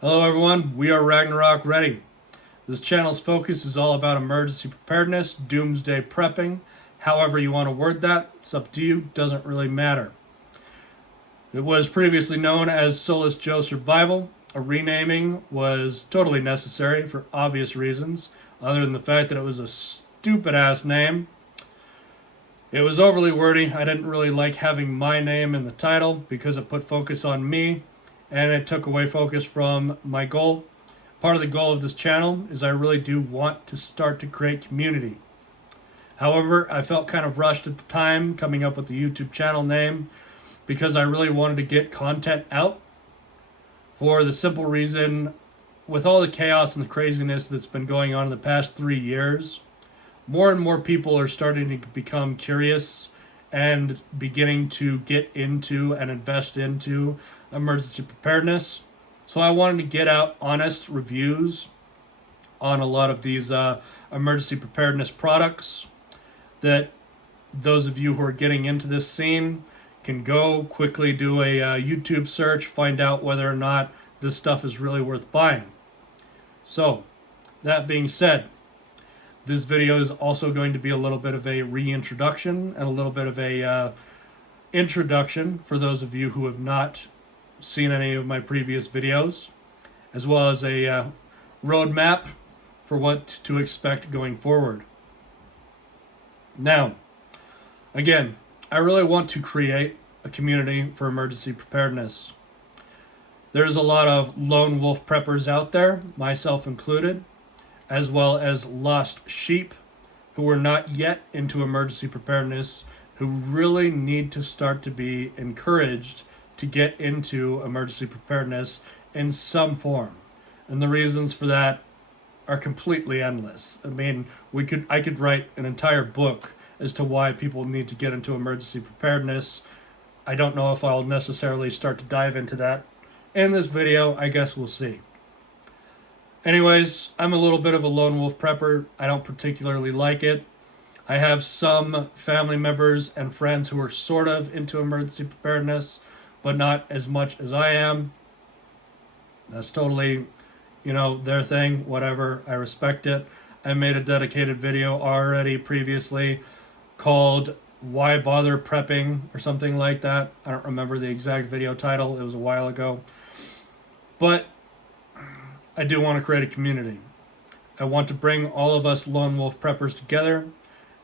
Hello everyone, we are Ragnarok Ready. This channel's focus is all about emergency preparedness, doomsday prepping, however you want to word that, it's up to you, doesn't really matter. It was previously known as Solus Joe Survival. A renaming was totally necessary for obvious reasons, other than the fact that it was a stupid ass name. It was overly wordy. I didn't really like having my name in the title because it put focus on me and it took away focus from my goal. Part of the goal of this channel is I really do want to start to create community. However, I felt kind of rushed at the time coming up with the YouTube channel name because I really wanted to get content out for the simple reason with all the chaos and the craziness that's been going on in the past 3 years, more and more people are starting to become curious and beginning to get into and invest into emergency preparedness. So I wanted to get out honest reviews on a lot of these emergency preparedness products that those of you who are getting into this scene can go quickly do a YouTube search, find out whether or not this stuff is really worth buying. So, that being said, this video is also going to be a little bit of a reintroduction and a little bit of a introduction for those of you who have not seen any of my previous videos, as well as a roadmap for what to expect going forward. Now, again, I really want to create a community for emergency preparedness. There's a lot of lone wolf preppers out there, myself included, as well as lost sheep who are not yet into emergency preparedness, who really need to start to be encouraged to get into emergency preparedness in some form. And the reasons for that are completely endless. I mean, I could write an entire book as to why people need to get into emergency preparedness. I don't know if I'll necessarily start to dive into that in this video. I guess we'll see. Anyways, I'm a little bit of a lone wolf prepper. I don't particularly like it. I have some family members and friends who are sort of into emergency preparedness, but not as much as I am. That's totally, their thing, whatever. I respect it. I made a dedicated video already previously called Why Bother Prepping or something like that. I don't remember the exact video title. It was a while ago. But I do want to create a community. I want to bring all of us lone wolf preppers together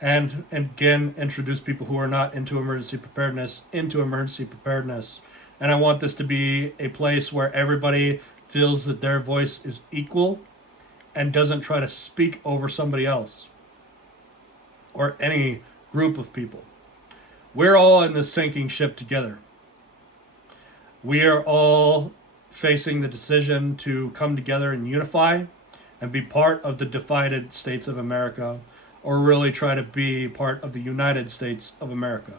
and again introduce people who are not into emergency preparedness into emergency preparedness. And I want this to be a place where everybody feels that their voice is equal and doesn't try to speak over somebody else or any group of people. We're all in this sinking ship together. We are all facing the decision to come together and unify and be part of the divided states of America, or really try to be part of the United States of America.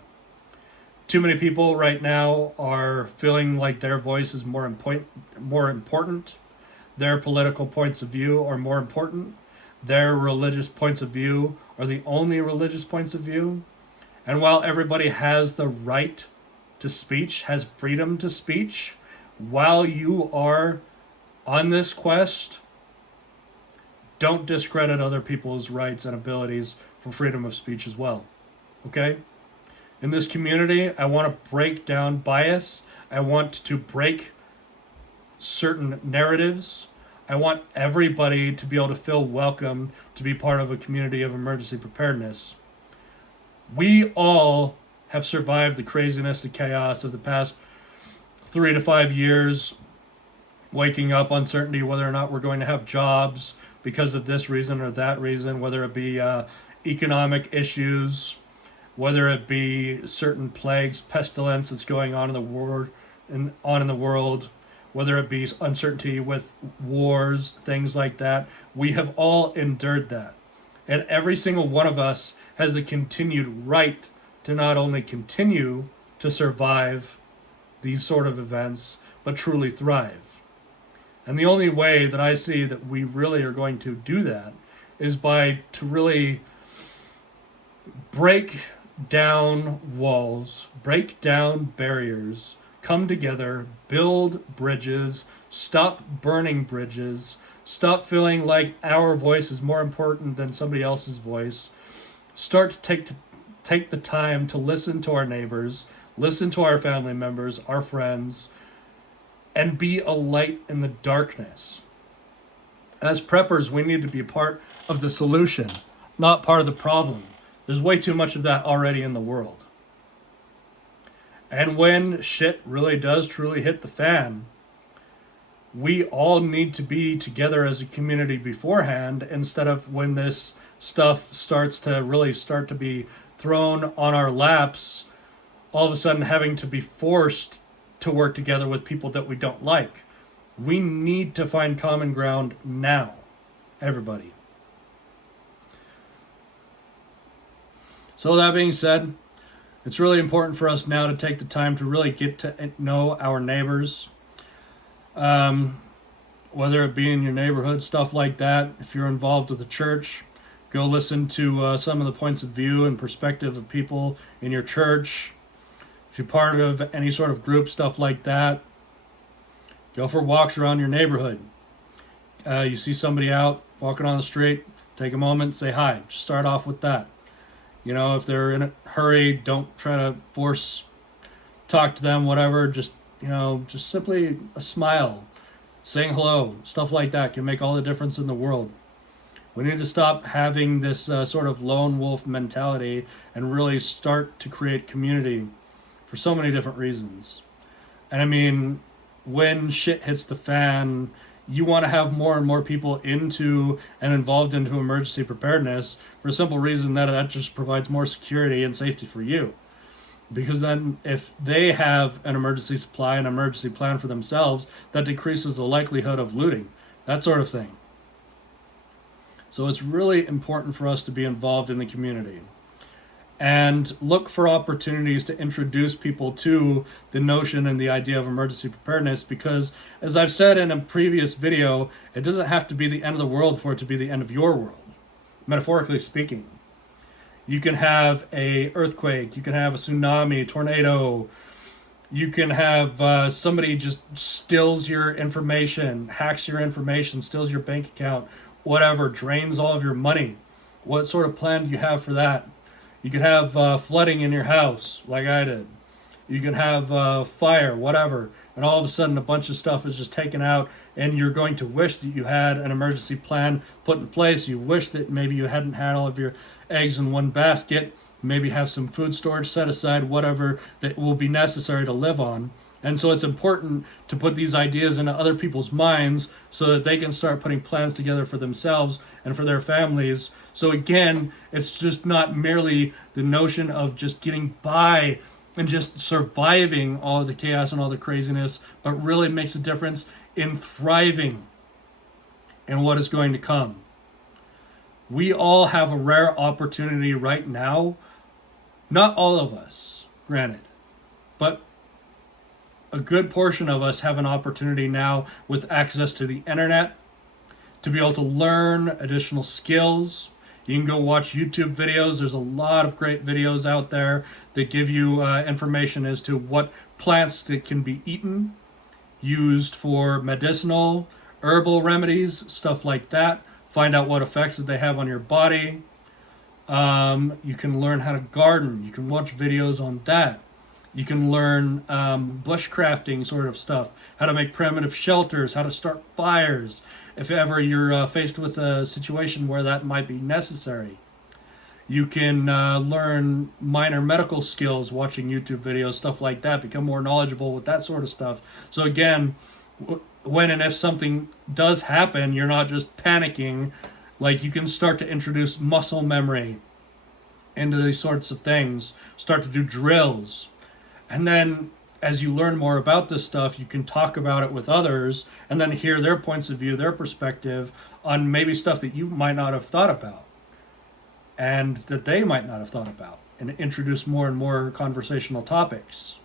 Too many people right now are feeling like their voice is more important. Their political points of view are more important. Their religious points of view are the only religious points of view. And while everybody has the right to speech, has freedom to speech, while you are on this quest, don't discredit other people's rights and abilities for freedom of speech as well. Okay? In this community, I want to break down bias. I want to break certain narratives. I want everybody to be able to feel welcome to be part of a community of emergency preparedness. We all have survived the craziness, the chaos of the past 3 to 5 years, waking up uncertainty whether or not we're going to have jobs because of this reason or that reason, whether it be economic issues, whether it be certain plagues, pestilence that's going on in the world, whether it be uncertainty with wars, things like that. We have all endured that. And every single one of us has the continued right to not only continue to survive these sort of events, but truly thrive. And the only way that I see that we really are going to do that is by to really break down walls, break down barriers, come together, build bridges, stop burning bridges, stop feeling like our voice is more important than somebody else's voice. Start to take the time to listen to our neighbors, listen to our family members, our friends, and be a light in the darkness. As preppers, we need to be part of the solution, not part of the problem. There's way too much of that already in the world. And when shit really does truly hit the fan, we all need to be together as a community beforehand, instead of when this stuff starts to be thrown on our laps, all of a sudden having to be forced to work together with people that we don't like. We need to find common ground now, everybody. So that being said, it's really important for us now to take the time to really get to know our neighbors, whether it be in your neighborhood, stuff like that. If you're involved with the church, go listen to some of the points of view and perspective of people in your church. If you're part of any sort of group, stuff like that, go for walks around your neighborhood. You see somebody out walking on the street, take a moment, say hi. Just start off with that. You know, if they're in a hurry, don't try to talk to them, whatever. Just simply a smile, saying hello, stuff like that can make all the difference in the world. We need to stop having this sort of lone wolf mentality and really start to create community for so many different reasons. And I mean, when shit hits the fan, you want to have more and more people into and involved into emergency preparedness, for a simple reason that just provides more security and safety for you. Because then if they have an emergency supply, an emergency plan for themselves, that decreases the likelihood of looting, that sort of thing. So it's really important for us to be involved in the community and look for opportunities to introduce people to the notion and the idea of emergency preparedness, because as I've said in a previous video, it doesn't have to be the end of the world for it to be the end of your world, metaphorically speaking. You can have a earthquake, you can have a tsunami, tornado, you can have somebody just steals your information, hacks your information, steals your bank account, whatever, drains all of your money. What sort of plan do you have for that? You can have flooding in your house, like I did. You can have fire, whatever. And all of a sudden, a bunch of stuff is just taken out, and you're going to wish that you had an emergency plan put in place. You wish that maybe you hadn't had all of your eggs in one basket. Maybe have some food storage set aside, whatever that will be necessary to live on. And so it's important to put these ideas into other people's minds so that they can start putting plans together for themselves and for their families. So again, it's just not merely the notion of just getting by and just surviving all of the chaos and all the craziness, but really makes a difference in thriving in what is going to come. We all have a rare opportunity right now. Not all of us, granted, but a good portion of us have an opportunity now with access to the internet to be able to learn additional skills. You can go watch YouTube videos. There's a lot of great videos out there that give you information as to what plants that can be eaten, used for medicinal, herbal remedies, stuff like that. Find out what effects that they have on your body. You can learn how to garden. You can watch videos on that. You can learn bushcrafting sort of stuff, how to make primitive shelters, how to start fires, if ever you're faced with a situation where that might be necessary. You can learn minor medical skills watching YouTube videos, stuff like that, become more knowledgeable with that sort of stuff. So again, when and if something does happen, you're not just panicking. Like, you can start to introduce muscle memory into these sorts of things, start to do drills. And then as you learn more about this stuff, you can talk about it with others and then hear their points of view, their perspective on maybe stuff that you might not have thought about and that they might not have thought about, and introduce more and more conversational topics.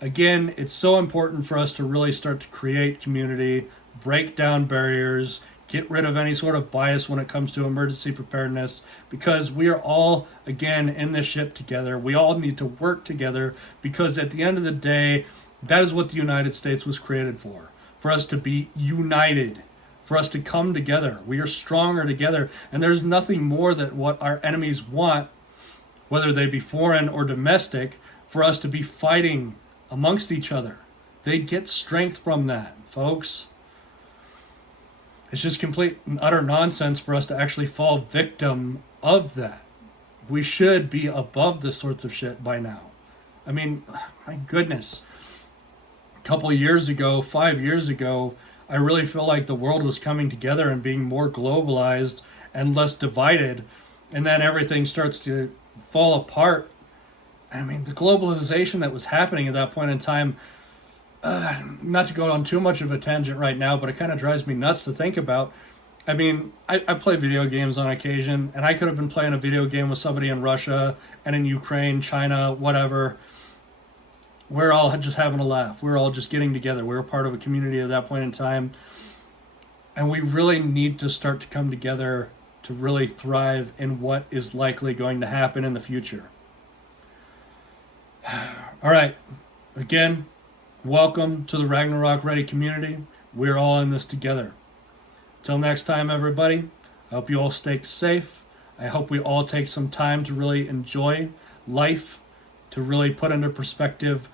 Again, it's so important for us to really start to create community, break down barriers, Get rid of any sort of bias when it comes to emergency preparedness, because we are all, again, in this ship together. We all need to work together, because at the end of the day, that is what the United States was created for us to be united, for us to come together. We are stronger together, and there's nothing more that what our enemies want, whether they be foreign or domestic, for us to be fighting amongst each other. They get strength from that, folks. It's just complete and utter nonsense for us to actually fall victim of that. We should be above this sorts of shit by now. I mean, my goodness. A couple of years ago, 5 years ago, I really feel like the world was coming together and being more globalized and less divided. And then everything starts to fall apart. I mean, the globalization that was happening at that point in time, not to go on too much of a tangent right now, but it kind of drives me nuts to think about. I mean, I play video games on occasion, and I could have been playing a video game with somebody in Russia and in Ukraine, China, whatever. We're all just having a laugh. We're all just getting together. We're a part of a community at that point in time. And we really need to start to come together to really thrive in what is likely going to happen in the future. All right. Again, welcome to the Ragnarok Ready community. We're all in this together. Till next time, everybody, I hope you all stay safe. I hope we all take some time to really enjoy life, to really put into perspective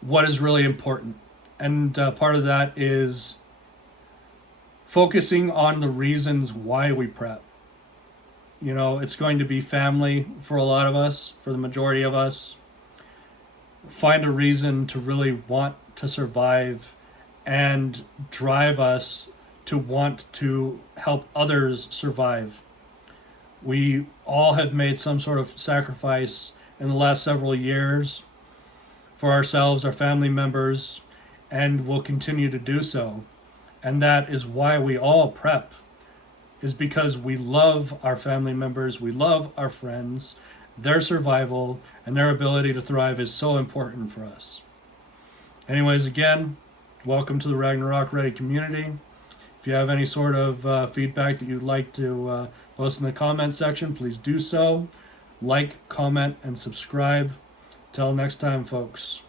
what is really important. And part of that is focusing on the reasons why we prep. You know, it's going to be family for a lot of us, for the majority of us. Find a reason to really want to survive and drive us to want to help others survive. We all have made some sort of sacrifice in the last several years for ourselves, our family members, and will continue to do so. And that is why we all prep, is because we love our family members, we love our friends. Their survival and their ability to thrive is so important for us. Anyways, again, welcome to the Ragnarok Ready community. If you have any sort of feedback that you'd like to post in the comment section, please do so. Like, comment, and subscribe. Till next time, folks.